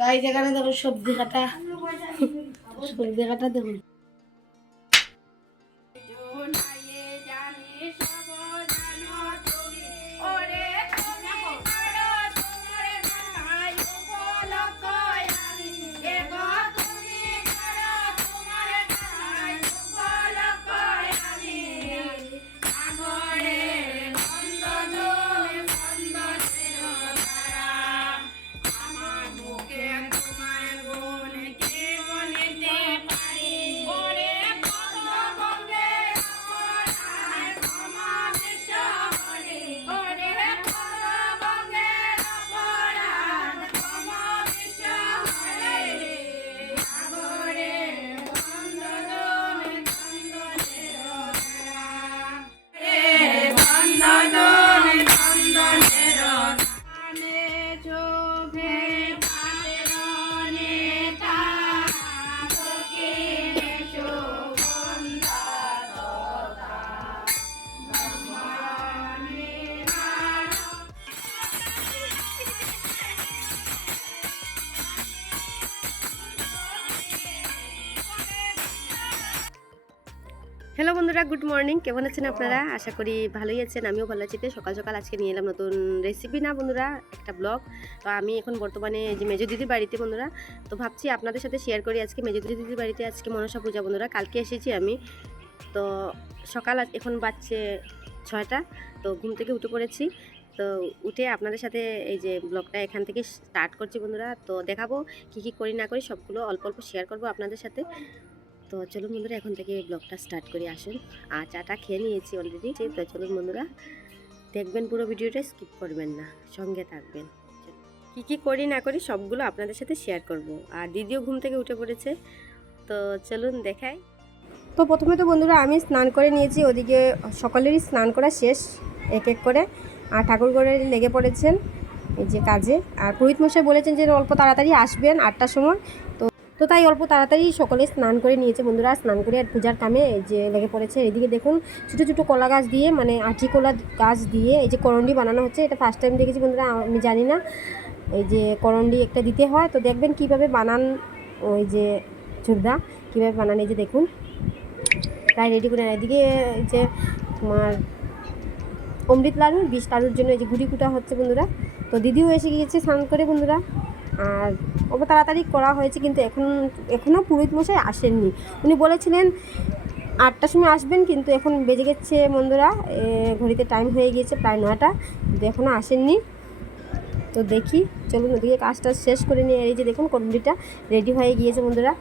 গাই যেখানে দেখো সবজি কাটা। সবজি কাটা দেখুন হ্যালো বন্ধুরা গুড মর্নিং কেমন আছেন আপনারা? আশা করি ভালোই আছেন, আমিও ভালো আছি। সকাল সকাল আজকে নিয়ে এলাম নতুন রেসিপি না বন্ধুরা, একটা ব্লগ তো আমি এখন বর্তমানে যে মেজো দিদির বাড়িতে বন্ধুরা, তো ভাবছি আপনাদের সাথে শেয়ার করি আজকে মেজো দিদির বাড়িতে আজকে মনসা পূজা বন্ধুরা, কালকে এসেছি আমি। তো সকাল এখন বাজছে ছয়টা, তো ঘুম থেকে উঠে পড়েছি। তো উঠে আপনাদের সাথে এই যে ব্লগটা এখান থেকে স্টার্ট করছি বন্ধুরা। তো দেখাবো কী কী করি না করি, সবগুলো অল্প অল্প শেয়ার করব আপনাদের সাথে। তো চলুন বন্ধুরা, এখন থেকে ব্লগটা স্টার্ট করে। আসুন আর চাটা খেয়ে নিয়েছি অলরেডি সেই তো চলুন বন্ধুরা, দেখবেন পুরো ভিডিওটা স্কিপ করবেন না, সঙ্গে থাকবেন। কি কি করি না করি সবগুলো আপনাদের সাথে শেয়ার করব। আর দিদিও ঘুম থেকে উঠে পড়েছে, তো চলুন দেখাই। তো প্রথমে তো বন্ধুরা, আমি স্নান করে নিয়েছি, ওদিকে সকলেরই স্নান করা শেষ, এক এক করে। আর ঠাকুর লেগে পড়েছেন, এই যে কাজে। আর পুরোহিত মশাই বলেছেন যে, অল্প তাড়াতাড়ি আসবেন আটটার সময়। তো তাই অল্প তাড়াতাড়ি সকলে স্নান করে নিয়েছে বন্ধুরা। স্নান করে আর পূজার কামে যে লেগে পড়েছে। এদিকে দেখুন, ছোটো ছোটো কলা গাছ দিয়ে মানে আঠি কলা গাছ দিয়ে এই যে করন্ডি বানানো হচ্ছে। এটা ফার্স্ট টাইম দেখেছি বন্ধুরা, আমি জানি না। এই যে করন্ডি একটা দিতে হয়, তো দেখবেন কীভাবে বানান ওই যে চুরদা কীভাবে বানান এই যে দেখুন। প্রায় রেডি করে এদিকে এই যে তোমার অমৃত লাড়ু, বিষ লাড়ুর জন্য এই যে গুড়ি কুটা হচ্ছে বন্ধুরা। তো দিদিও এসে গিয়েছে স্নান করে বন্ধুরা। আর অল্প তাড়াতাড়ি করা হয়েছে, কিন্তু এখন এখনও পুরোহিত মশাই আসেননি। উনি বলেছিলেন, আটটার সময় আসবেন, কিন্তু এখন বেজে গেছে বন্ধুরা ঘড়িতে টাইম হয়ে গিয়েছে প্রায় নয়টা, কিন্তু এখনও আসেননি। তো দেখি, চলুন ওদিকে কাজটা শেষ করে নিয়ে, এই যে দেখুন কন্ডিটা রেডি হয়ে গিয়েছে বন্ধুরা।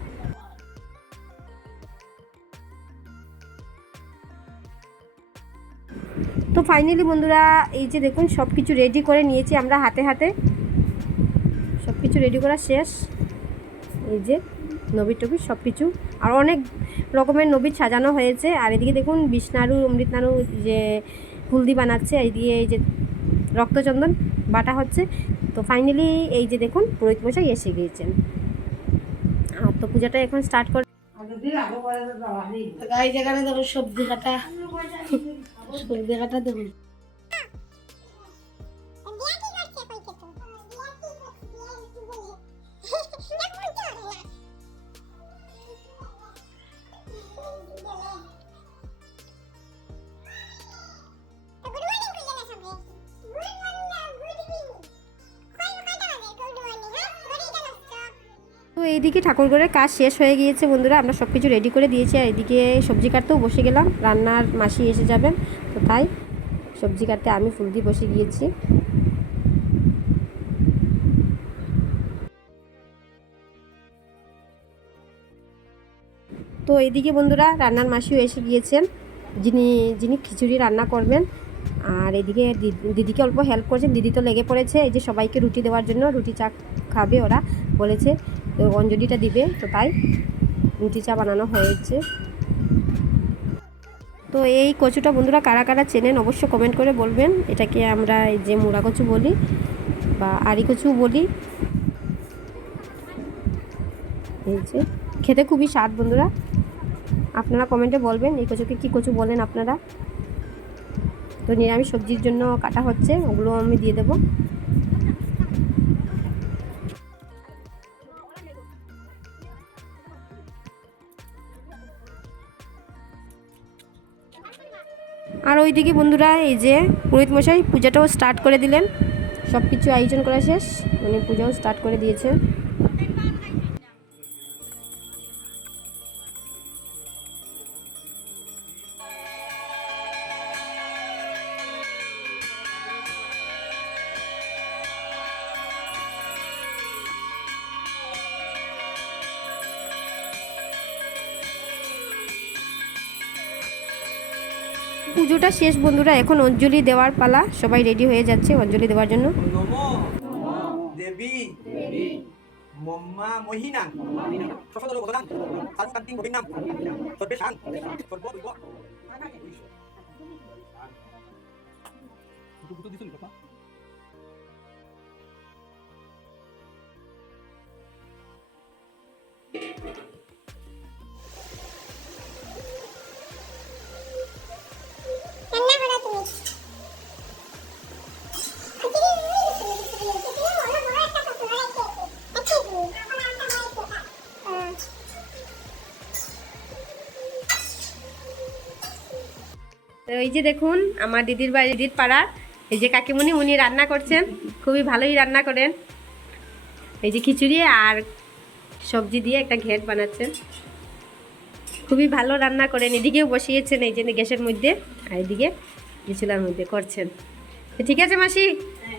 তো ফাইনালি বন্ধুরা, এই যে দেখুন সব কিছু রেডি করে নিয়েছি আমরা হাতে হাতে। কিছু রেডি করা শেষ। এই যে নবীর টবির সব কিছু আর অনেক রকমের নবীর সাজানো হয়েছে। আর এদিকে দেখুন, বিষ্ণারু অমৃত নাড়ু যে হলদি বানাচ্ছে এইদিকে এই যে রক্তচন্দন বাটা হচ্ছে। তো ফাইনালি এই যে দেখুন, পুরোহিত মশাই এসে গিয়েছেন। আর তো পূজাটা এখন স্টার্ট করে সবজি কাটা। সবজি কাটা দেখুন। তো এইদিকে ঠাকুরঘরের কাজ শেষ হয়ে গিয়েছে, বন্ধুরা। আমরা সব কিছু রেডি করে দিয়েছি, আর এদিকে সবজি কাটতেও বসে গেলাম। রান্নার মাসি এসে যাবেন, তো তাই সবজি কাটতে আমি ফুল দিয়ে বসে গিয়েছি। তো এইদিকে বন্ধুরা, রান্নার মাসিও এসে গিয়েছেন। যিনি যিনি খিচুড়ি রান্না করবেন, আর এদিকে দিদিকে অল্প হেল্প করছেন। দিদি তো লেগে পড়েছে, এই যে সবাইকে রুটি দেওয়ার জন্য, রুটি চা খাবে ওরা, বলেছে। তো অঞ্জলিটা দিবে তো তাই রুটি চা বানানো হয়েছে। তো এই কচুটা বন্ধুরা কারা কারা চেনেন অবশ্য কমেন্ট করে বলবেন। এটাকে আমরা এই যে মুড়া কচু বলি বা আরি কচু বলি। এই যে, খেতে খুবই স্বাদ বন্ধুরা। আপনারা কমেন্টে বলবেন এই কচুকে কী কচু বলেন আপনারা। তো নিরামিষ সবজির জন্য কাটা হচ্ছে, ওগুলো আমি দিয়ে দেবো। ওইদিকে বন্ধুরা, এই যে পুরোহিত মশাই পূজাটাও স্টার্ট করে দিলেন। সব কিছু আয়োজন করা শেষ মানে পূজাও স্টার্ট করে দিয়েছে। পুজোটা শেষ বন্ধুরা এখন অঞ্জলি দেওয়ার পালা। সবাই রেডি হয়ে যাচ্ছে অঞ্জলি দেওয়ার জন্য। দেবী মম্মা মহিনা। সর্বে শান সর্ব এই যে দেখুন, আমার দিদির বাড়ি, দিদির পাড়ার এই যে কাকিমুনি উনি রান্না করছেন। খুবই ভালোই রান্না করেন। এই যে খিচুড়ি আর সবজি দিয়ে একটা ঘেট বানাচ্ছেন। খুবই ভালো রান্না করেন। এদিকেও বসিয়েছেন, এই যে গ্যাসের মধ্যে। আর এদিকে চুলার মধ্যে করছেন। ঠিক আছে মাসি,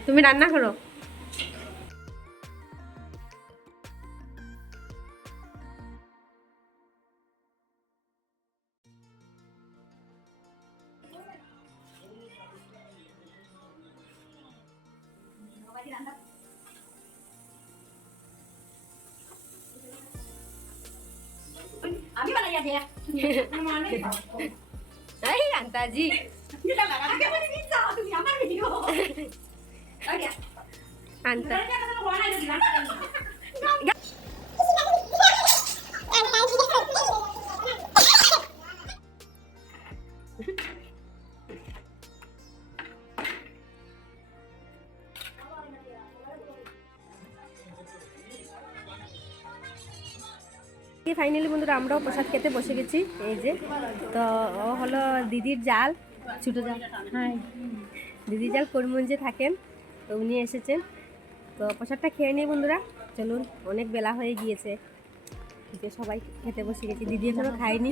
তুমি রান্না করো। আমি বানাইয়া দিয়া ফাইনালি বন্ধুরা আমরাও প্রসাদ খেতে বসে গেছি। এই যে, তো ও হলো দিদির জাল, ছোটো জাল হ্যাঁ দিদির জাল করিমগঞ্জে থাকেন, তো উনি এসেছেন। তো প্রসাদটা খেয়ে নিই বন্ধুরা, চলুন, অনেক বেলা হয়ে গিয়েছে। যে সবাই খেতে বসে গেছি, দিদি এখনও খায়নি।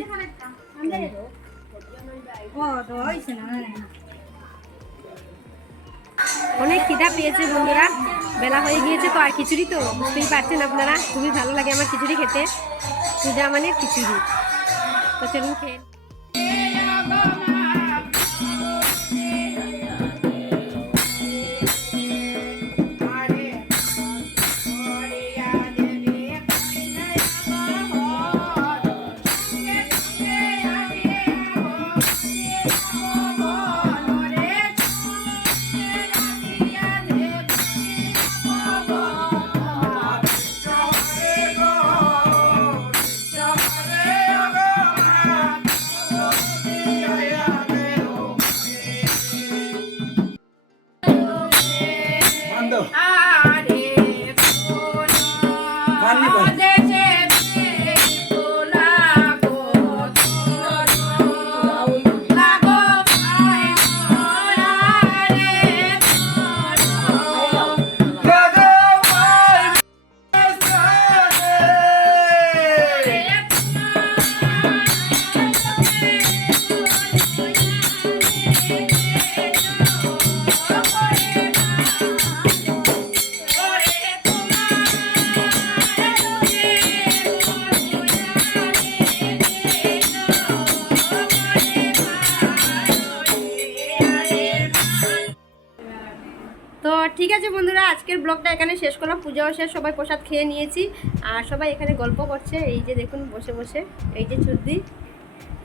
অনেক খিদা পেয়েছে বন্ধুরা। বেলা হয়ে গিয়েছে তো আর খিচুড়ি তো বুঝতেই পারছেন আপনারা। খুবই ভালো লাগে আমার খিচুড়ি খেতে। পূজা মানে খিচুড়ি। তো চলুন খেয়ে নিই। ঠিক আছে বন্ধুরা, আজকের ব্লগটা এখানে শেষ করলাম। পুজো শেষ, সবাই প্রসাদ খেয়ে নিয়েছি। আর সবাই এখানে গল্প করছে। এই যে দেখুন, বসে বসে। এই যে চুদ্দি,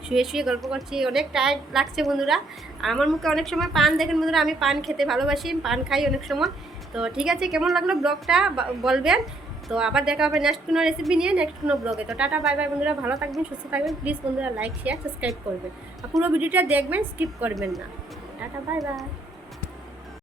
শুয়ে শুয়ে গল্প করছি। অনেক টায়ার্ড লাগছে বন্ধুরা। আর আমার মুখে অনেক সময় পান দেখেন বন্ধুরা, আমি পান খেতে ভালোবাসি, পান খাই অনেক সময়। তো ঠিক আছে, কেমন লাগল ব্লগটা? বলবেন। তো আবার দেখা হবে নেক্সট কোনো রেসিপি নিয়ে নেক্সট কোনো ব্লগে তো টাটা বাই বাই বন্ধুরা। ভালো থাকবেন, সুস্থ থাকবেন। প্লিজ বন্ধুরা লাইক শেয়ার সাবস্ক্রাইব করবেন। আর পুরো ভিডিওটা দেখবেন স্কিপ করবেন না। Tata bye bye